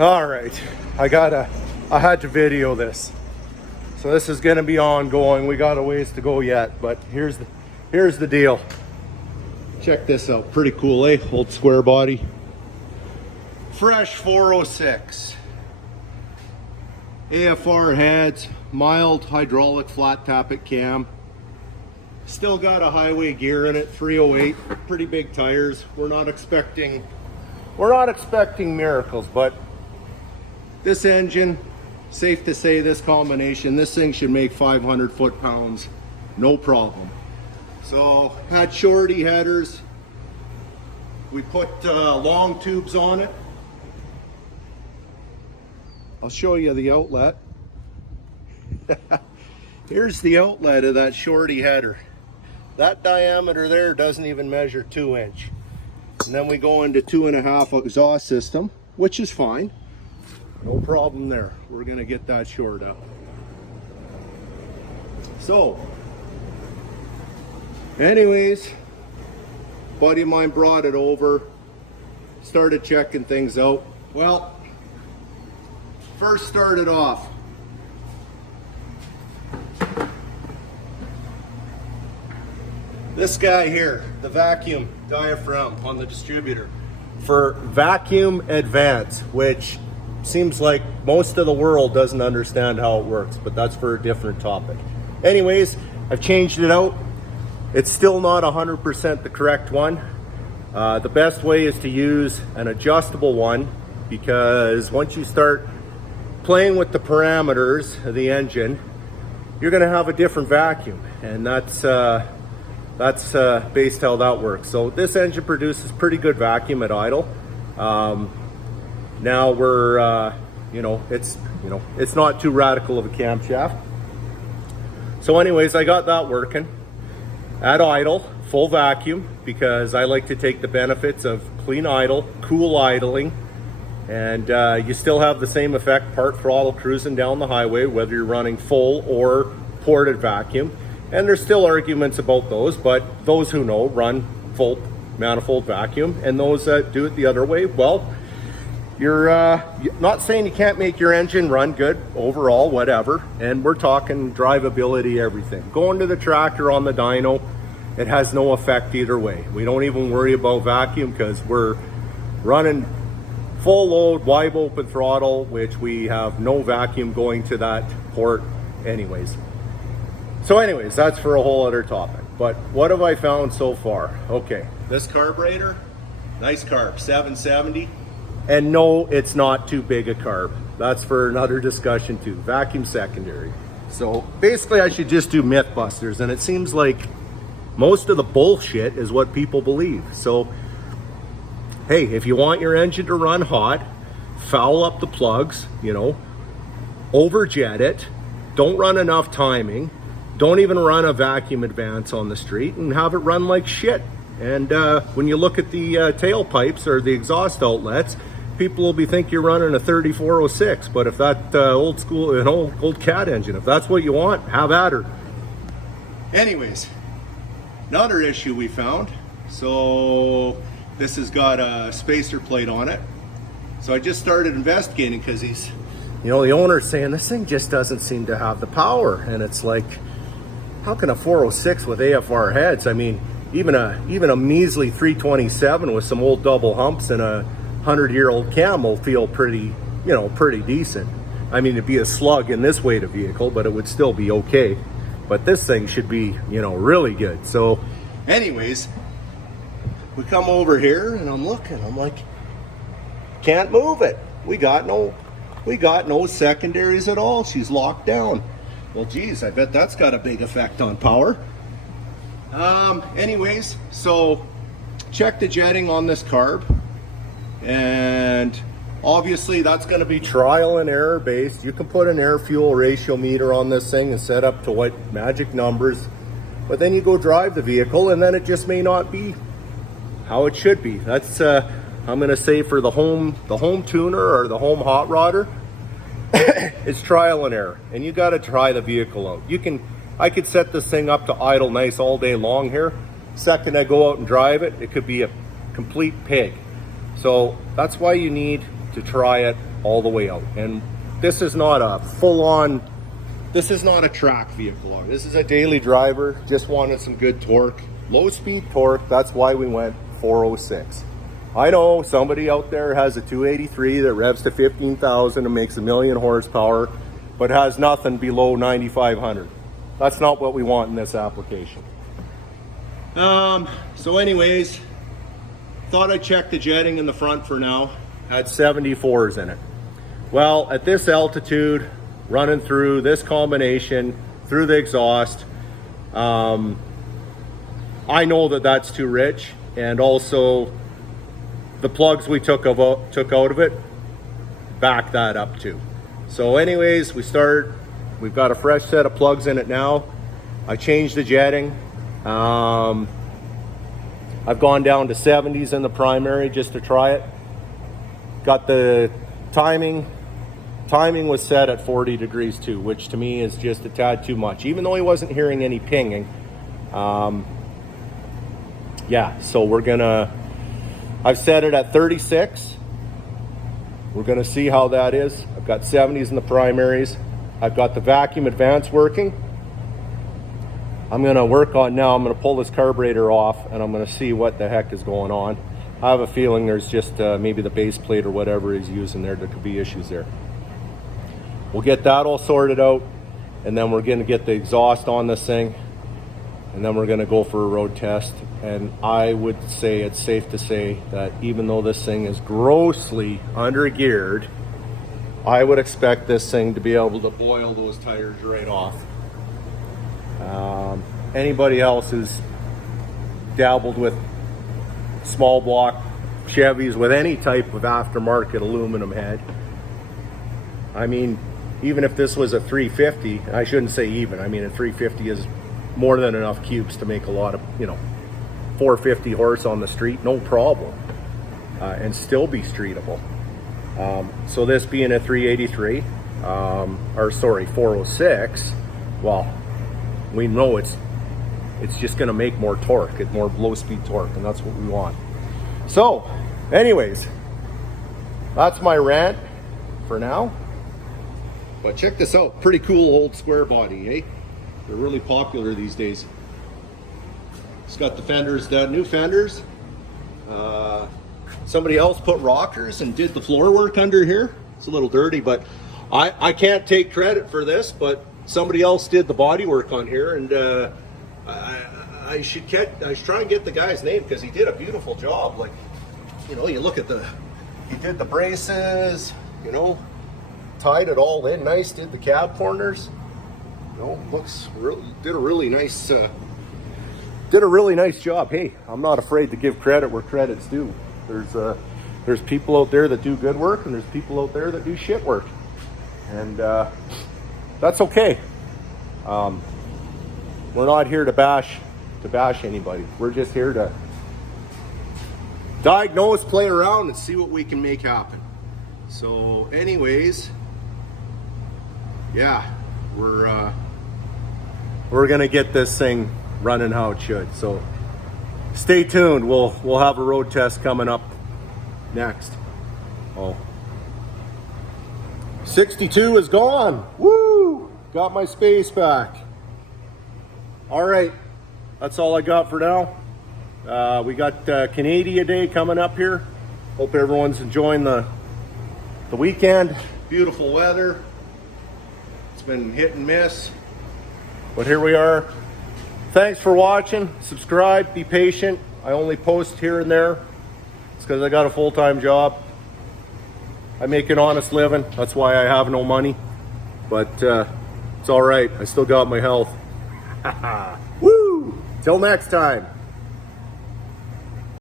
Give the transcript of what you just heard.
All right, I had to video this. So this is gonna be ongoing. We got a ways to go yet, but here's the deal. Check this out, pretty cool, eh? Old square body. Fresh 406. AFR heads, mild hydraulic flat tappet cam. Still got a highway gear in it, 308, pretty big tires. We're not expecting miracles, but this engine, safe to say this combination, this thing should make 500 foot-pounds, no problem. So, had shorty headers. We put long tubes on it. I'll show you the outlet. Here's the outlet of that shorty header. That diameter there doesn't even measure 2 inch. And then we go into 2.5 exhaust system, which is fine. No problem there. We're gonna get that short out. So, anyways, buddy of mine brought it over, started checking things out. Well, first started off, this guy here, the vacuum diaphragm on the distributor for vacuum advance, which seems like most of the world doesn't understand how it works, but that's for a different topic. Anyways, I've changed it out. It's still not 100% the correct one. The best way is to use an adjustable one, because once you start playing with the parameters of the engine, you're going to have a different vacuum, and that's based how that works. So this engine produces pretty good vacuum at idle. Now we're it's not too radical of a camshaft. So anyways, I got that working at idle, full vacuum, because I like to take the benefits of clean idle, cool idling, and you still have the same effect, part throttle cruising down the highway, whether you're running full or ported vacuum. And there's still arguments about those, but those who know run full manifold vacuum, and those that do it the other way, well, you're not saying you can't make your engine run good overall, whatever, and we're talking drivability, everything. Going to the tractor on the dyno, it has no effect either way. We don't even worry about vacuum because we're running full load, wide open throttle, which we have no vacuum going to that port anyways. So anyways, that's for a whole other topic. But what have I found so far? Okay, this carburetor, nice carb, 770. And no, it's not too big a carb. That's for another discussion too. Vacuum secondary. So basically I should just do Mythbusters, and it seems like most of the bullshit is what people believe. So, hey, if you want your engine to run hot, foul up the plugs, overjet it, don't run enough timing, don't even run a vacuum advance on the street, and have it run like shit. And when you look at the tailpipes or the exhaust outlets, people will be think you're running a 3406. But if that old cat engine, if that's what you want, have at her. Anyways, another issue we found. So this has got a spacer plate on it. So I just started investigating because he's, the owner's saying this thing just doesn't seem to have the power. And it's like, how can a 406 with AFR heads? I mean, even a measly 327 with some old double humps and a 100-year-old cam will feel pretty decent. I mean, it'd be a slug in this weight of vehicle, but it would still be okay. But this thing should be, really good. So anyways, we come over here and I'm looking, I'm like, can't move it. We got no secondaries at all. She's locked down. Well, geez, I bet that's got a big effect on power. Anyways, so check the jetting on this carb, and obviously that's going to be trial and error based. You can put an air fuel ratio meter on this thing and set up to what magic numbers, but then you go drive the vehicle and then it just may not be how it should be. That's I'm going to say for the home tuner or the home hot rodder, it's trial and error, and you got to try the vehicle out. I could set this thing up to idle nice all day long here. Second I go out and drive it, it could be a complete pig. So that's why you need to try it all the way out. And this is not a full-on, this is not a track vehicle. This is a daily driver, just wanted some good torque, low speed torque. That's why we went 406. I know somebody out there has a 283 that revs to 15,000 and makes 1,000,000 horsepower, but has nothing below 9,500. That's not what we want in this application. So anyways, thought I'd check the jetting in the front for now. Had 74s in it. Well, at this altitude, running through this combination, through the exhaust, I know that that's too rich, and also the plugs we took out of it back that up too. So anyways, we've got a fresh set of plugs in it now. I changed the jetting. I've gone down to 70s in the primary just to try it. Got the timing was set at 40 degrees too, which to me is just a tad too much, even though he wasn't hearing any pinging. Yeah, so I've set it at 36. We're gonna see how that is. I've got 70s in the primaries. I've got the vacuum advance working. I'm gonna pull this carburetor off and I'm gonna see what the heck is going on. I have a feeling there's just maybe the base plate or whatever he's using there. There could be issues there. We'll get that all sorted out, and then we're gonna get the exhaust on this thing, and then we're gonna go for a road test. And I would say it's safe to say that even though this thing is grossly under-geared, I would expect this thing to be able to boil those tires right off. Anybody else who's dabbled with small block Chevys with any type of aftermarket aluminum head, I mean, even if this was a 350, I shouldn't say even, I mean a 350 is more than enough cubes to make a lot of, 450 horse on the street, no problem, and still be streetable. So this being a 383, 406, well, we know it's just gonna make more torque, more low speed torque, and that's what we want. So anyways, that's my rant for now. But check this out, pretty cool old square body, eh? They're really popular these days. It's got the fenders, the new fenders. Somebody else put rockers and did the floor work under here. It's a little dirty, but I can't take credit for this, but somebody else did the body work on here, and I should try and get the guy's name because he did a beautiful job. Like, you look at he did the braces, tied it all in nice, did the cab corners. Did a really nice job. Hey, I'm not afraid to give credit where credit's due. There's people out there that do good work, and there's people out there that do shit work, and that's okay. We're not here to bash anybody. We're just here to diagnose, play around, and see what we can make happen. So anyways, yeah, we're gonna get this thing running how it should. So stay tuned. We'll have a road test coming up next. 62 is gone. Woo! Got my space back. All right, that's all I got for now. We got Canada Day coming up here. Hope everyone's enjoying the weekend. Beautiful weather. It's been hit and miss, but here we are. Thanks for watching. Subscribe, be patient. I only post here and there. It's because I got a full-time job. I make an honest living. That's why I have no money, but it's all right. I still got my health. Woo! Till next time.